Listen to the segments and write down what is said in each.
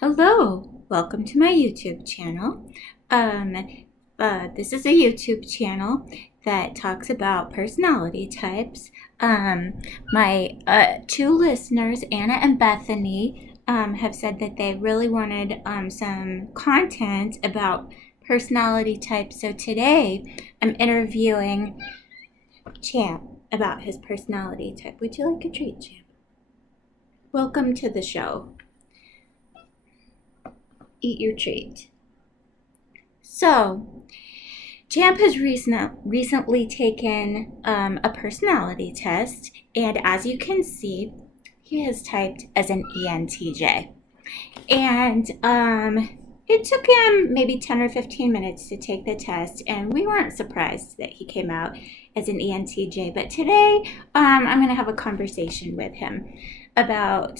Hello, welcome to my YouTube channel. This is a YouTube channel that talks about personality types. My two listeners, Anna and Bethany, have said that they really wanted some content about personality types. So today I'm interviewing Champ about his personality type. Would you like a treat, Champ? Welcome to the show. Eat your treat. So, Champ has recently taken a personality test, and as you can see, he has typed as an ENTJ. And it took him maybe 10 or 15 minutes to take the test, and we weren't surprised that he came out as an ENTJ. But today, I'm going to have a conversation with him about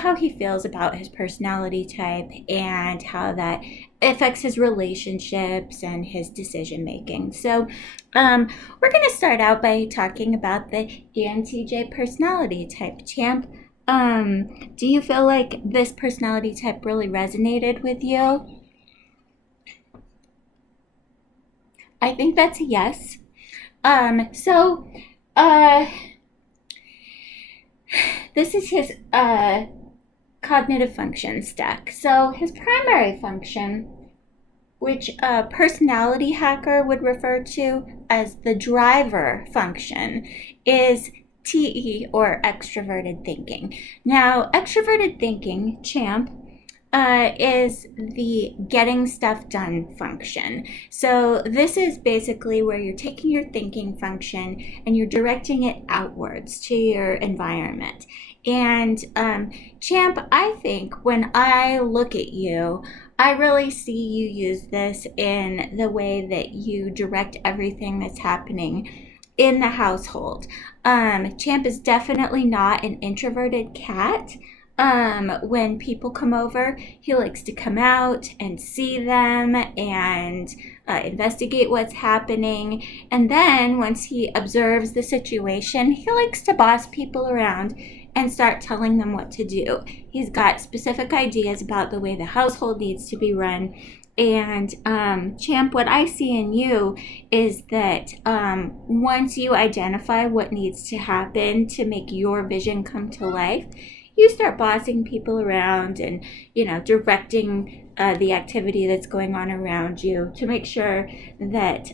how he feels about his personality type and how that affects his relationships and his decision making. So we're going to start out by talking about the ENTJ personality type. Champ, do you feel like this personality type really resonated with you? I think that's a yes. This is his cognitive function stack. So his primary function, which a personality hacker would refer to as the driver function, is TE, or extroverted thinking. Now, extroverted thinking, Champ, is the getting stuff done function. So this is basically where you're taking your thinking function and you're directing it outwards to your environment. And Champ, I think when I look at you, I really see you use this in the way that you direct everything that's happening in the household. Champ is definitely not an introverted cat. When people come over, he likes to come out and see them and investigate what's happening. And then once he observes the situation, he likes to boss people around and start telling them what to do. He's got specific ideas about the way the household needs to be run. And Champ, what I see in you is that once you identify what needs to happen to make your vision come to life, you start bossing people around and, directing the activity that's going on around you to make sure that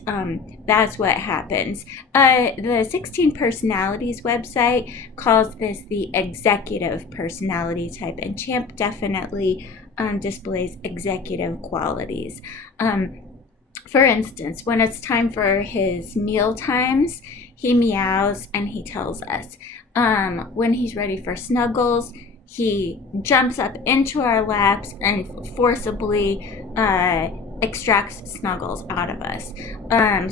that's what happens. The 16 Personalities website calls this the executive personality type, and Champ definitely displays executive qualities. For instance, when it's time for his meal times, he meows and he tells us. When he's ready for snuggles, he jumps up into our laps and forcibly extracts snuggles out of us.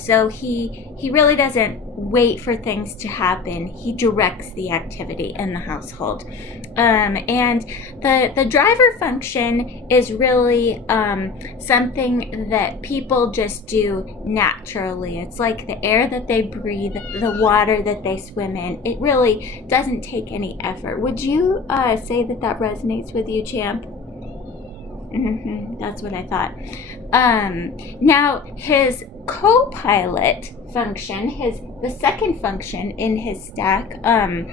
So he really doesn't wait for things to happen. He directs the activity in the household. And the driver function is really something that people just do naturally. It's like the air that they breathe, the water that they swim in. It really doesn't take any effort. Would you say that resonates with you, Champ? That's what I thought. Now, his co-pilot function, the second function in his stack, the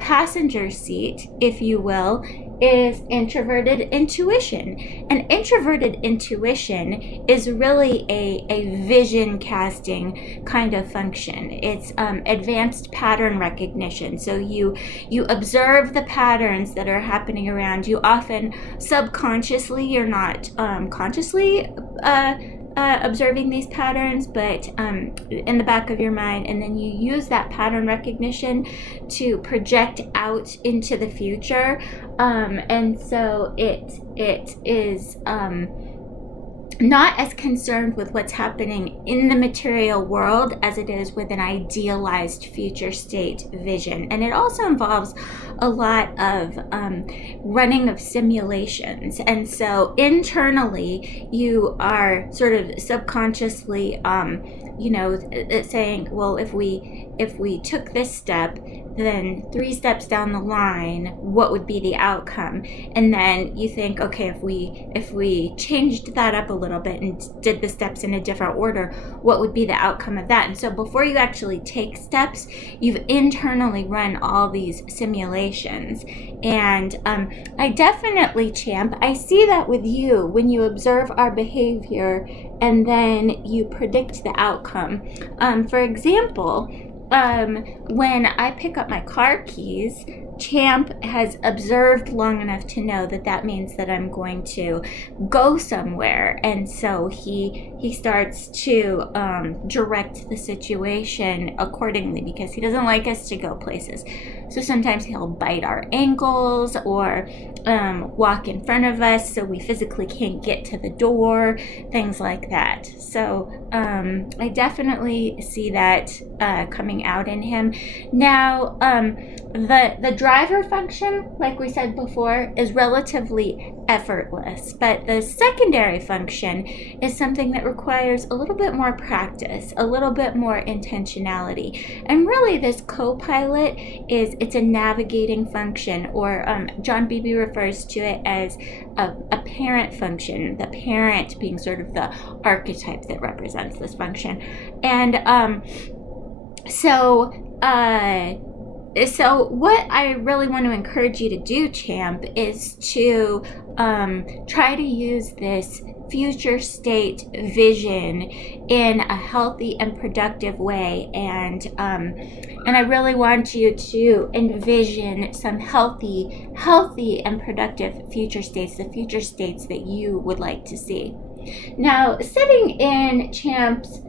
passenger seat, if you will, is introverted intuition. And introverted intuition is really a vision casting kind of function. It's advanced pattern recognition. So you observe the patterns that are happening around you. Often subconsciously, you're not consciously observing these patterns, but in the back of your mind, and then you use that pattern recognition to project out into the future, and so it is not as concerned with what's happening in the material world as it is with an idealized future state vision. And it also involves a lot of running of simulations. And so internally, you are sort of subconsciously it's saying, well, if we took this step, then 3 steps down the line, what would be the outcome? And then you think, okay, if we changed that up a little bit and did the steps in a different order, what would be the outcome of that? And so before you actually take steps, you've internally run all these simulations. And I definitely, Champ, I see that with you when you observe our behavior and then you predict the outcome. For example, when I pick up my car keys, Champ has observed long enough to know that that means that I'm going to go somewhere, and so he starts to direct the situation accordingly, because he doesn't like us to go places. So sometimes he'll bite our ankles or walk in front of us so we physically can't get to the door, things like that. So I definitely see that coming out in him. Now, the driver function, like we said before, is relatively effortless, but the secondary function is something that requires a little bit more practice, a little bit more intentionality. And really, this co-pilot it's a navigating function, or John Beebe refers to it as a parent function, the parent being sort of the archetype that represents this function. And so what I really want to encourage you to do, Champ, is to try to use this future state vision in a healthy and productive way. And I really want you to envision some healthy and productive future states, the future states that you would like to see. Now, sitting in Champ's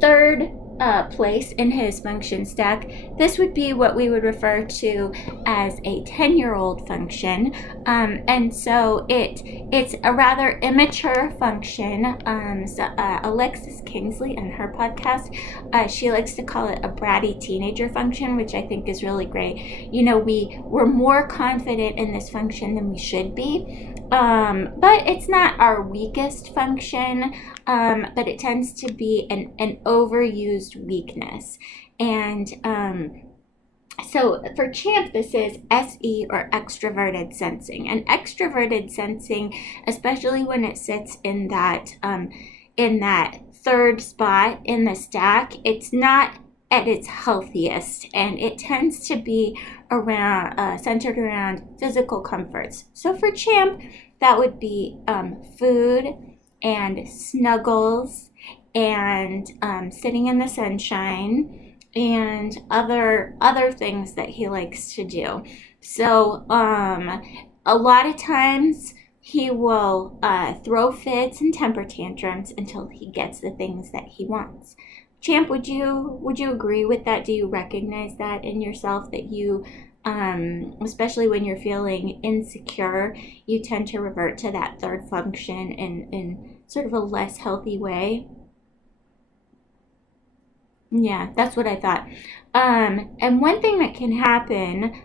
third place in his function stack, this would be what we would refer to as a 10-year-old function, and so it's a rather immature function. Alexis Kingsley, in her podcast, she likes to call it a bratty teenager function, which I think is really great. We're more confident in this function than we should be, but it's not our weakest function, but it tends to be an overused weakness. And so for Champ, this is SE, or extroverted sensing. And extroverted sensing, especially when it sits in that third spot in the stack, it's not at its healthiest, and it tends to be centered around physical comforts. So for Champ, that would be food and snuggles and sitting in the sunshine and other things that he likes to do. So a lot of times he will throw fits and temper tantrums until he gets the things that he wants. Champ, would you agree with that? Do you recognize that in yourself, that you, especially when you're feeling insecure, you tend to revert to that third function in sort of a less healthy way? Yeah, that's what I thought. And one thing that can happen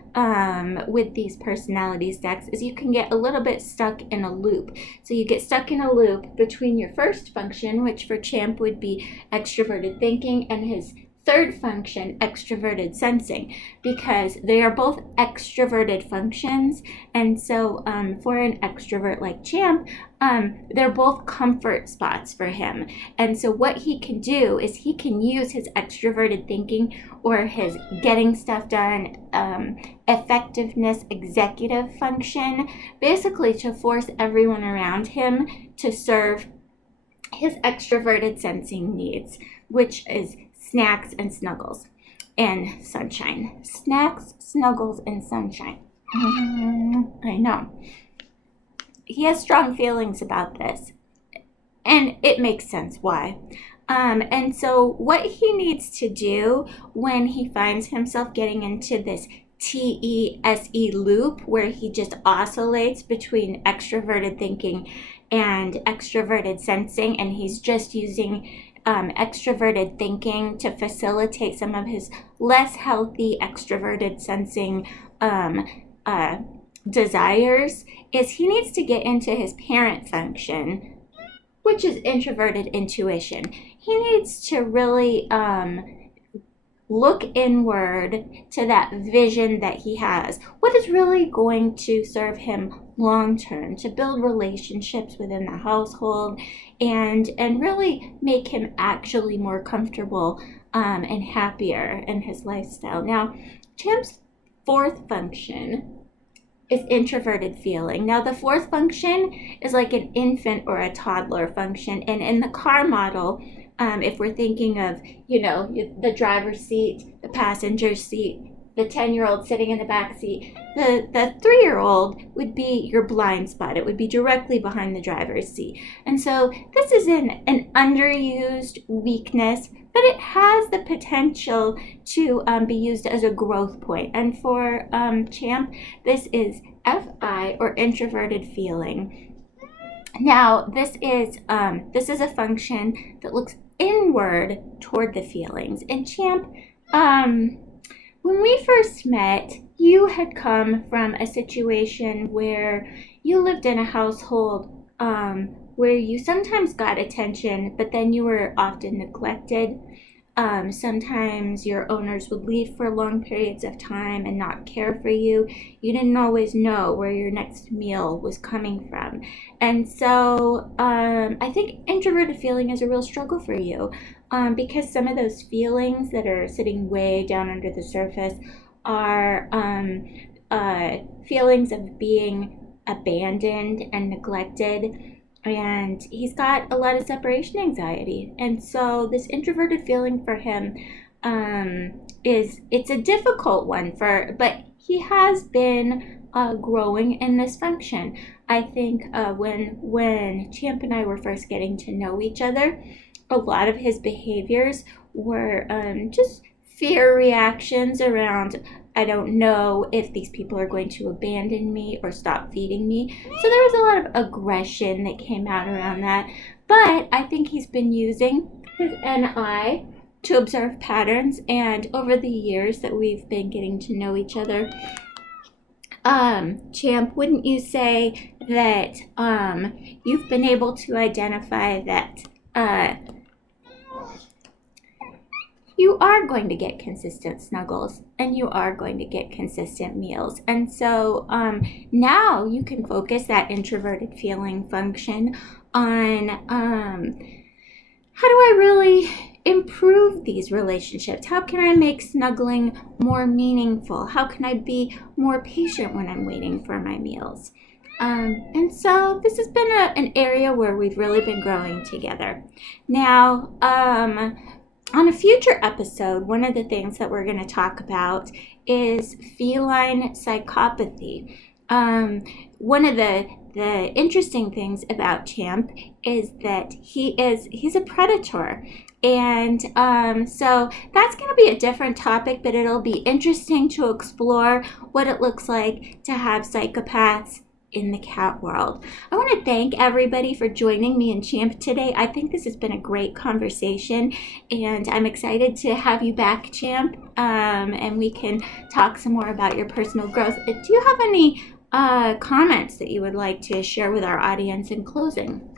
with these personality stacks is you can get a little bit stuck in a loop. So you get stuck in a loop between your first function, which for Champ would be extroverted thinking, and his third function, extroverted sensing, because they are both extroverted functions. And so for an extrovert like Champ, they're both comfort spots for him. And so what he can do is he can use his extroverted thinking, or his getting stuff done, effectiveness, executive function, basically to force everyone around him to serve his extroverted sensing needs, which is snacks and snuggles and sunshine. Snacks, snuggles, and sunshine. I know. He has strong feelings about this, and it makes sense why. And so what he needs to do when he finds himself getting into this TESE loop, where he just oscillates between extroverted thinking and extroverted sensing, and he's just using extroverted thinking to facilitate some of his less healthy extroverted sensing desires, is he needs to get into his parent function, which is introverted intuition. he needs to really look inward to that vision that he has. What is really going to serve him long term, to build relationships within the household and really make him actually more comfortable and happier in his lifestyle. Now, Champ's fourth function is introverted feeling. Now, the fourth function is like an infant or a toddler function. And in the car model, if we're thinking of, the driver's seat, the passenger seat, the 10-year-old sitting in the back seat, the 3-year-old would be your blind spot. It would be directly behind the driver's seat. And so this is an underused weakness, but it has the potential to be used as a growth point. And for Champ, this is FI, or introverted feeling. Now, this is a function that looks inward toward the feelings. And Champ, when we first met, you had come from a situation where you lived in a household where you sometimes got attention, but then you were often neglected. Sometimes your owners would leave for long periods of time and not care for you. You didn't always know where your next meal was coming from. And so I think introverted feeling is a real struggle for you because some of those feelings that are sitting way down under the surface are feelings of being abandoned and neglected. And he's got a lot of separation anxiety. And so this introverted feeling for him it's a difficult one but he has been growing in this function. I think when Champ and I were first getting to know each other, a lot of his behaviors were just fear reactions around, I don't know if these people are going to abandon me or stop feeding me. So there was a lot of aggression that came out around that. But I think he's been using his NI to observe patterns. And over the years that we've been getting to know each other, Champ, wouldn't you say that you've been able to identify that you are going to get consistent snuggles and you are going to get consistent meals. And so now you can focus that introverted feeling function on how do I really improve these relationships? How can I make snuggling more meaningful? How can I be more patient when I'm waiting for my meals? And so this has been an area where we've really been growing together. Now, on a future episode, one of the things that we're going to talk about is feline psychopathy. One of the interesting things about Champ is that he's a predator. And so that's going to be a different topic, but it'll be interesting to explore what it looks like to have psychopaths in the cat world. I want to thank everybody for joining me and Champ today. I think this has been a great conversation, and I'm excited to have you back, Champ, and we can talk some more about your personal growth. Do you have any comments that you would like to share with our audience in closing?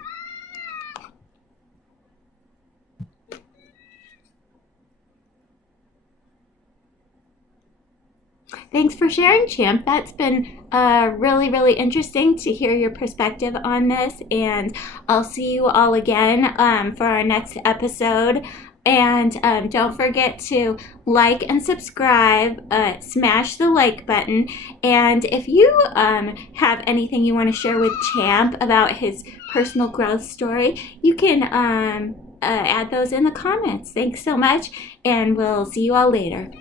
Thanks for sharing, Champ. That's been really, really interesting to hear your perspective on this. And I'll see you all again for our next episode. And don't forget to like and subscribe, smash the like button. And if you have anything you want to share with Champ about his personal growth story, you can add those in the comments. Thanks so much, and we'll see you all later.